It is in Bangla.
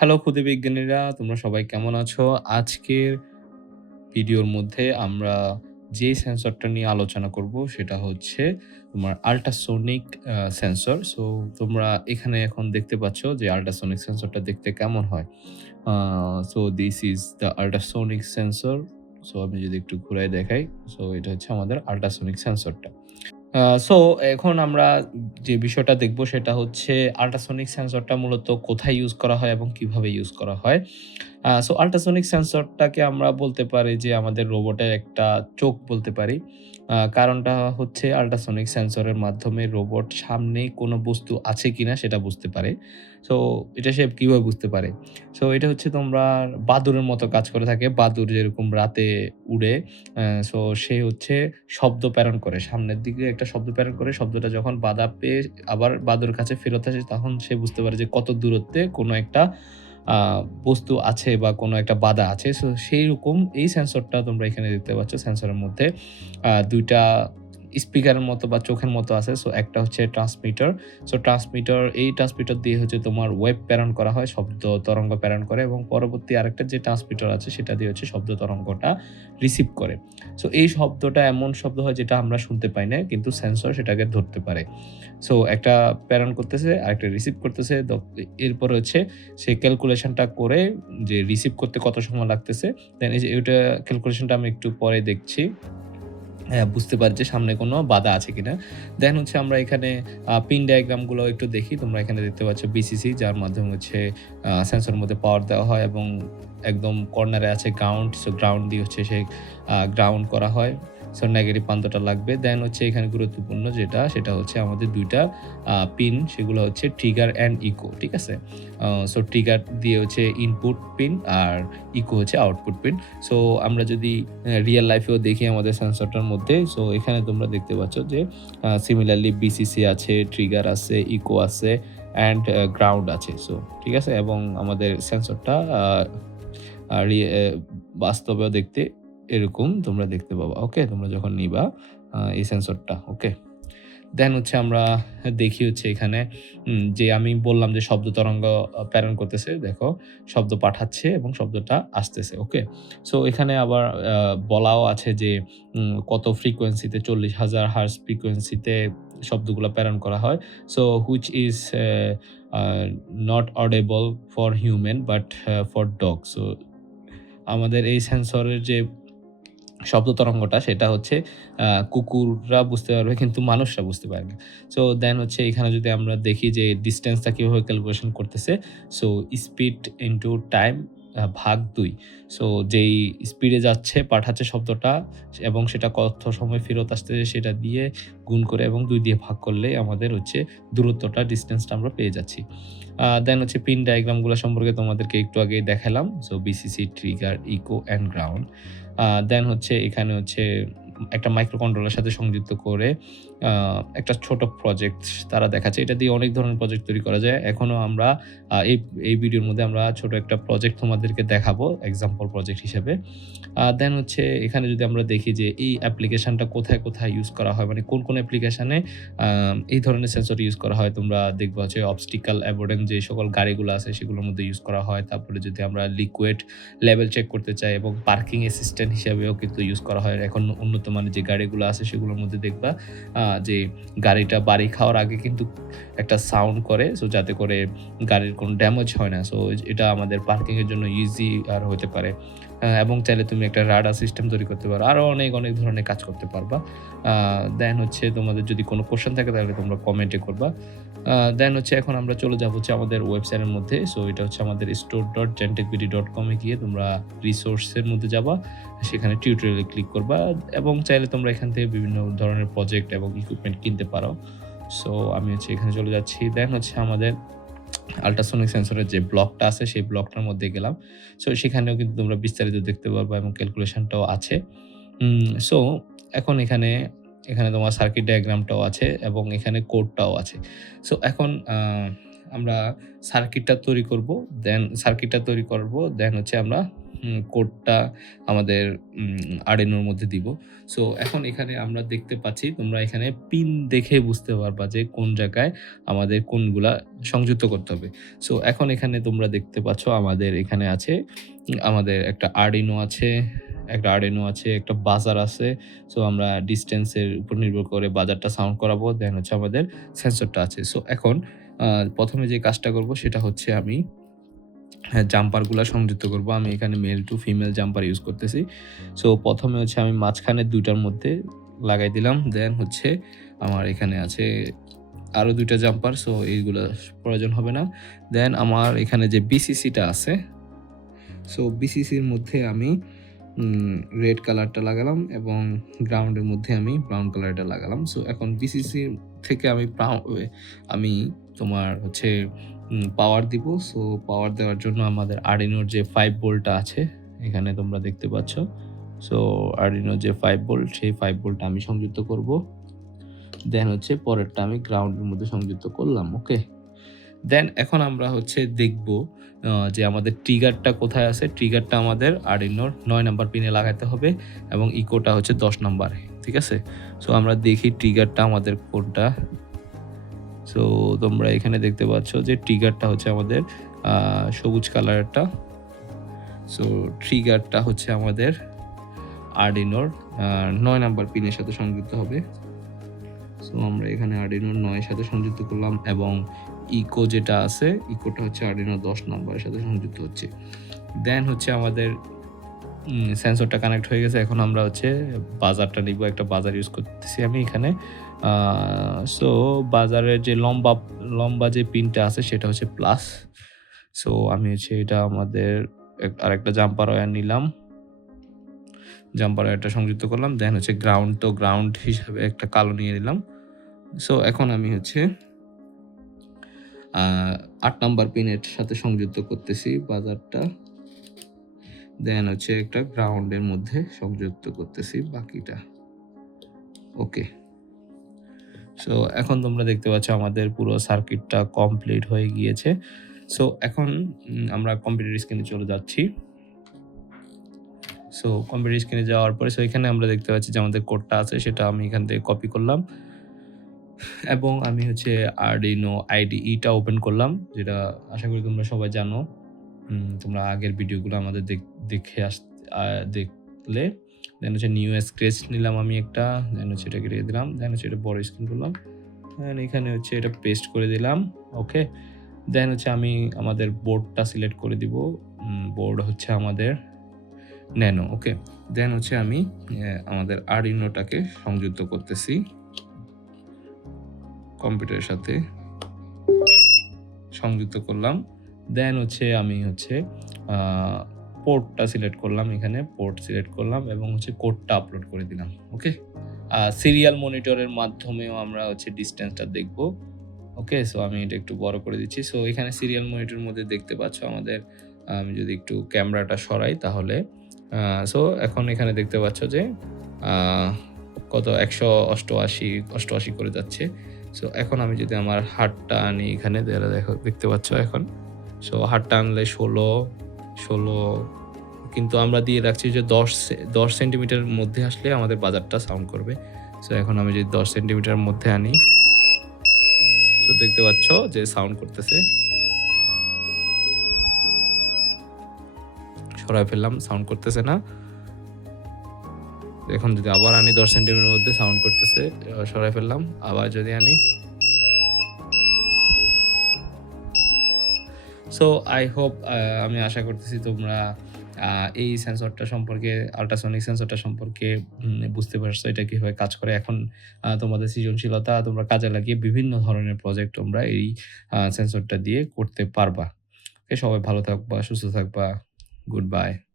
হ্যালো ক্ষুদে বিজ্ঞানীরা, তোমরা সবাই কেমন আছো? আজকের ভিডিওর মধ্যে আমরা যে সেন্সরটা নিয়ে আলোচনা করব সেটা হচ্ছে তোমার আল্ট্রাসোনিক সেন্সর। সো তোমরা এখানে এখন দেখতে পাচ্ছ যে আল্ট্রাসোনিক সেন্সরটা দেখতে কেমন হয়। Uh so this is the ultrasonic sensor. So আমি যদি একটু ঘুরায় দেখাই। সো এটা হচ্ছে আমাদের আল্ট্রাসোনিক সেন্সরটা। সো এখন আমরা যে বিষয়টা দেখব সেটা হচ্ছে আল্ট্রাসনিক সেন্সরটা মূলত কোথায় ইউজ করা হয় এবং কিভাবে ইউজ করা হয়। সো আল্ট্রাসনিক সেন্সরটাকে আমরা বলতে পারি যে আমাদের রোবটের একটা চোখ বলতে পারি। কারণটা হচ্ছে আল্ট্রাসনিক সেন্সরের মাধ্যমে রোবট সামনে কোনো বস্তু আছে কিনা সেটা বুঝতে পারে। সো এটা সে কিভাবে বুঝতে পারে? সো এটা হচ্ছে তোমার বাদুড়ের মতো কাজ করে থাকে। বাদুড় যেরকম রাতে উড়ে, সো সে হচ্ছে শব্দ প্রেরণ করে। সামনের দিকে একটা শব্দ প্রেরণ করে, শব্দটা যখন বাধা পেয়ে আবার বাদুড়ের কাছে ফেরত আসে, তখন সে বুঝতে পারে যে কত দূরত্বে কোনো একটা আ বস্তু আছে বা কোনো একটা বাধা আছে। সো সেইরকম এই সেন্সরটা তোমরা এখানে দেখতে পাচ্ছ। সেন্সরের মধ্যে ২ টা স্পিকারের মতো বা চোখের মতো আছে। সো একটা হচ্ছে ট্রান্সমিটার। সো এই ট্রান্সমিটার দিয়ে হচ্ছে তোমার ওয়েভ প্রেরণ করা হয়, শব্দ তরঙ্গ প্রেরণ করে এবং পরবর্তী আরেকটা যে ট্রান্সমিটার আছে সেটা দিয়ে হচ্ছে শব্দ তরঙ্গটা রিসিভ করে। সো এই শব্দটা এমন শব্দ হয় যেটা আমরা শুনতে পাই না, কিন্তু সেন্সর সেটাকে ধরতে পারে। সো একটা প্রেরণ করতেছে, আরেকটা রিসিভ করতেছে। এরপরে হচ্ছে সে ক্যালকুলেশনটা করে যে রিসিভ করতে কত সময় লাগতেছে। দেন এই যে ওইটা ক্যালকুলেশনটা আমি একটু পরে দেখছি। হ্যাঁ, বুঝতে পারি যে সামনে কোনো বাধা আছে কিনা। দেন হচ্ছে আমরা এখানে পিন ডায়াগ্রাম গুলো একটু দেখি। তোমরা এখানে দেখতে পাচ্ছ বিসিসি, যার মাধ্যমে হচ্ছে সেন্সরের মধ্যে পাওয়ার দেওয়া হয় এবং একদম কর্নারে আছে গ্রাউন্ড। সো গ্রাউন্ড দিয়ে হচ্ছে সেই গ্রাউন্ড করা হয়। সো নেগেটিভ প্রান্তটা লাগবে। দেন হচ্ছে এখানে গুরুত্বপূর্ণ যেটা, সেটা হচ্ছে আমাদের ২ টা পিন, সেগুলো হচ্ছে ট্রিগার অ্যান্ড ইকো। ঠিক আছে? সো ট্রিগার দিয়ে হচ্ছে ইনপুট পিন আর ইকো হচ্ছে আউটপুট পিন। সো আমরা যদি রিয়াল লাইফেও দেখি আমাদের সেন্সরটার মধ্যে, সো এখানে তোমরা দেখতে পাচ্ছ যে সিমিলারলি বিসিসি আছে, ট্রিগার আছে, ইকো আছে অ্যান্ড গ্রাউন্ড আছে। সো ঠিক আছে? এবং আমাদের সেন্সরটা আ আ রি এ বাস্তবেও দেখতে এরকম তোমরা দেখতে পাবা। ওকে? তোমরা যখন নিবা এই সেন্সরটা। ওকে? দেন হচ্ছে আমরা দেখি হচ্ছে এখানে যে আমি বললাম যে শব্দ তরঙ্গ প্রেরণ করতেছে। দেখো শব্দ পাঠাচ্ছে এবং শব্দটা আসতেছে। ওকে? সো এখানে আবার বলাও আছে যে কত ফ্রিকোয়েন্সিতে ৪০,০০০ হার্জ ফ্রিকোয়েন্সিতে শব্দগুলা প্রেরণ করা হয়। So which is a not audible for human but for dog. So আমাদের এই সেন্সরের যে শব্দ তরঙ্গটা সেটা হচ্ছে কুকুররা বুঝতে পারবে, কিন্তু মানুষরা বুঝতে পারে না। সো দেন হচ্ছে এখানে যদি আমরা দেখি যে ডিসট্যান্সটা কিভাবে ক্যালকুলেশন করতেছে। সো স্পিড ইনটু টাইম ভাগ ২। সো যেই স্পিডে যাচ্ছে, পাঠাচ্ছে শব্দটা এবং সেটা কত সময় ফেরত আসতেছে সেটা দিয়ে গুণ করে এবং ২ দিয়ে ভাগ করলেই আমাদের হচ্ছে দূরত্বটা, ডিসট্যান্সটা আমরা পেয়ে যাচ্ছি। দেন হচ্ছে পিন ডায়াগ্রামগুলা সম্পর্কে তোমাদেরকে একটু আগেই দেখালাম। So VCC, trigger, echo and ground. Then হচ্ছে এখানে হচ্ছে একটা মাইক্রো কন্ট্রোলারের সাথে সংযুক্ত করে আ একটা ছোট প্রজেক্ট তারা দেখাচ্ছে। এটা দিয়ে অনেক ধরনের প্রজেক্ট তৈরি করা যায়। এখনো আমরা এই ভিডিওর মধ্যে আমরা ছোট একটা প্রজেক্ট তোমাদেরকে দেখাবো এক্সাম্পল প্রজেক্ট হিসেবে। দেন হচ্ছে এখানে যদি আমরা দেখি যে এই অ্যাপ্লিকেশনটা কোথায় ইউজ করা হয়, মানে কোন অ্যাপ্লিকেশনে এই ধরনের সেন্সর ইউজ করা হয়, তোমরা দেখবা হচ্ছে অবস্টিক্যাল অ্যাভয়েডেন্স যে সকল গাড়িগুলো আছে সেগুলোর মধ্যে ইউজ করা হয়। তারপরে যদি আমরা লিকুইড লেভেল চেক করতে চাই এবং পার্কিং অ্যাসিস্ট্যান্ট হিসেবেও কিন্তু ইউজ করা হয়। এখন উন্নত মানের যে গাড়িগুলো আছে সেগুলোর মধ্যে দেখবা যে গাড়িটা বাড়ি খাওয়ার আগে কিন্তু একটা সাউন্ড করে, সো যাতে করে গাড়ির কোনো ড্যামেজ হয় না। সো এটা আমাদের পার্কিং এর জন্য ইজি আর হতে পারে। এবং চাইলে তুমি একটা রাডার সিস্টেম তৈরি করতে পারো। আরো অনেক ধরনের কাজ করতে পারবা। আ দেন হচ্ছে তোমাদের যদি কোনো কোয়েশ্চেন থাকে তাহলে তোমরা কমেন্টে করবা। দেন হচ্ছে এখন আমরা চলে যাব হচ্ছে আমাদের ওয়েবসাইটের মধ্যে। সো এটা হচ্ছে আমাদের store.gentechbd.com এ গিয়ে তোমরা রিসোর্স এর মধ্যে যাবা। সেখানে টিউটোরিয়ালে ক্লিক করবা এবং চাইলে তোমরা এখান থেকে বিভিন্ন ধরনের প্রজেক্ট এবং ইকুইপমেন্ট কিনতে পারো। সো আমি হচ্ছে এখানে চলে যাচ্ছি। দেন হচ্ছে আমাদের আল্ট্রাসনিক সেন্সরের যে ব্লকটা আছে সেই ব্লকটার মধ্যে গেলাম। সো সেখানেও কিন্তু তোমরা বিস্তারিত দেখতে পারবা এবং ক্যালকুলেশনটাও আছে। সো এখন এখানে তোমার সার্কিট ডায়াগ্রামটাও আছে এবং এখানে কোডটাও আছে। সো এখন আমরা সার্কিটটা তৈরি করব। দেন হচ্ছে আমরা কোডটা আমাদের Arduino মধ্যে দিব। সো এখন এখানে আমরা দেখতে পাচ্ছি, তোমরা এখানে পিন দেখে বুঝতে পারবা যে কোন জায়গায় আমাদের কোনগুলা সংযুক্ত করতে হবে। সো এখন এখানে তোমরা দেখতে পাচ্ছ আমাদের এখানে আছে, আমাদের একটা Arduino আছে, একটা বাজার আছে। সো আমরা ডিসট্যান্সের উপর নির্ভর করে বাজারটা সাউন্ড করাবো। দেন হচ্ছে আমাদের সেন্সরটা আছে। সো এখন ১ম এ যে কাজটা করব সেটা হচ্ছে আমি জাম্পারগুলা সংযুক্ত করব। আমি এখানে male to female jumper use করতেছি। সো ১ম এ হচ্ছে আমি মাঝখানের ২ টার মধ্যে লাগাই দিলাম। দেন হচ্ছে আমার এখানে আছে আরো ২ টা জাম্পার। সো এইগুলা প্রয়োজন হবে না। দেন আমার এখানে যে বিসিসিটা আছে, সো বিসিসির মধ্যে আমি রেড কালারটা লাগালাম এবং গ্রাউন্ডের মধ্যে আমি ব্রাউন কালারটা লাগালাম। সো এখন বিসিসি থেকে আমি তোমার হচ্ছে পাওয়ার দিব। সো পাওয়ার দেওয়ার জন্য আমাদের Arduinoর যে 5 ভোল্টটা আছে, এখানে তোমরা দেখতে পাচ্ছ। সো Arduinoর যে 5 ভোল্ট, সেই 5 ভোল্টটা আমি সংযুক্ত করব। দেন হচ্ছে পরেরটা আমি গ্রাউন্ডের মধ্যে সংযুক্ত করলাম। ওকে? দেন এখন আমরা হচ্ছে দেখব যে আমাদের ট্রিগারটা কোথায় আছে। ট্রিগারটা আমাদের Arduinoর ৯ নাম্বার পিনে লাগাতে হবে এবং ইকোটা হচ্ছে ১০ নাম্বারে। ঠিক আছে? সো আমরা দেখি ট্রিগারটা আমাদের কোনটা। সো তোমরা এখানে দেখতে পাচ্ছ যে ট্রিগারটা হচ্ছে আমাদের সবুজ কালারেরটা। সো ট্রিগারটা হচ্ছে আমাদের Arduinoর ৯ নাম্বার পিনের সাথে সংযুক্ত হবে। সো আমরা এখানে Arduino ৯ এর সাথে সংযুক্ত করলাম এবং ইকো যেটা আছে, ইকোটা হচ্ছে Arduino ১০ নম্বরের সাথে সংযুক্ত হচ্ছে। দেন হচ্ছে আমাদের সেন্সরটা কানেক্ট হয়ে গেছে। এখন আমরা হচ্ছে বাজারটা নিব। একটা বাজার ইউজ করতেছি আমি এখানে। সো বাজারের যে লম্বা যে পিনটা আছে সেটা হচ্ছে প্লাস। সো আমি হচ্ছে এটা আমাদের আরেকটা জাম্পার ওয়্যার নিলাম। জাম্পার ওয়্যারটা সংযুক্ত করলাম। দেন হচ্ছে গ্রাউন্ড হিসাবে একটা কালো নিয়ে নিলাম। সো এখন আমি হচ্ছে ৮ নাম্বার পিনের সাথে সংযুক্ত করতেছি বাজারটা। দেন হচ্ছে একটা গ্রাউন্ডের মধ্যে সংযুক্ত করতেছি বাকিটা। ওকে। সো এখন তোমরা দেখতে পাচ্ছ আমাদের পুরো সার্কিটটা কমপ্লিট হয়ে গিয়েছে। সো এখন আমরা কম্পিউটার স্ক্রিনে চলে যাচ্ছি। সো কম্পিউটার স্ক্রিনে যাওয়ার পরে এখানে আমরা দেখতে পাচ্ছি যে আমাদের কোডটা আছে, সেটা আমি এখান থেকে কপি করলাম এবং আমি হচ্ছে Arduino IDE টা ওপেন করলাম, যেটা আশা করি তোমরা সবাই জানো। তোমরা আগের ভিডিওগুলো আমাদের দেখলে। দেন হচ্ছে নিউ স্ক্র্যাচ নিলাম আমি একটা। দেন হচ্ছে এটাকে রেখে দিলাম। দেন হচ্ছে এটা বড় স্ক্রিন করলাম। দেন এখানে হচ্ছে এটা পেস্ট করে দিলাম। ওকে। দেন হচ্ছে আমি আমাদের বোর্ডটা সিলেক্ট করে দিব। বোর্ড হচ্ছে আমাদের ন্যানো। ওকে। দেন হচ্ছে আমি আমাদের Arduinoটাকে সংযুক্ত করতেছি কম্পিউটারের সাথে। সংযুক্ত করলাম। দেন হচ্ছে আমি হচ্ছে পোর্টটা সিলেক্ট করলাম, এখানে পোর্ট সিলেক্ট করলাম এবং হচ্ছে কোডটা আপলোড করে দিলাম। ওকে। সিরিয়াল মনিটরের মাধ্যমেও আমরা হচ্ছে ডিসট্যান্সটা দেখব। ওকে। সো আমি এটা একটু বড় করে দিচ্ছি। সো এখানে সিরিয়াল মনিটরের মধ্যে দেখতে পাচ্ছ আমাদের, আমি যদি একটু ক্যামেরাটা সরাই তাহলে সো এখন এখানে দেখতে পাচ্ছ যে কত ১৮৮ করে যাচ্ছে। সো এখন আমি যদি আমার হাতটা আনি এখানে, দেখতে পাচ্ছ এখন। সো হাতটা আনলে ১৬ কিন্তু আমরা দিয়ে রাখছি যে ১০ সেন্টিমিটার মধ্যে আসলে আমাদের বাজারটা সাউন্ড করবে। সো এখন আমি যদি ১০ সেন্টিমিটার মধ্যে আনি, সো দেখতে পাচ্ছ যে সাউন্ড করতেছে। সরাই ফেললাম, সাউন্ড করতেছে না। এখন যদি আবার আনি ১০ সেন্টিমিটার মধ্যে, সাউন্ড করতেছে। সরাই ফেললাম। আবার যদি আনি, সো আই হোপ, আমি আশা করতেছি তোমরা এই সেন্সরটা সম্পর্কে, আল্ট্রাসনিক সেন্সরটা সম্পর্কে বুঝতে পারছো এটা কিভাবে কাজ করে। এখন তোমাদের সৃজনশীলতা তোমরা কাজে লাগিয়ে বিভিন্ন ধরনের প্রজেক্ট তোমরা এই সেন্সরটা দিয়ে করতে পারবা। ওকে, সবাই ভালো থাকবা, সুস্থ থাকবা। Good bye.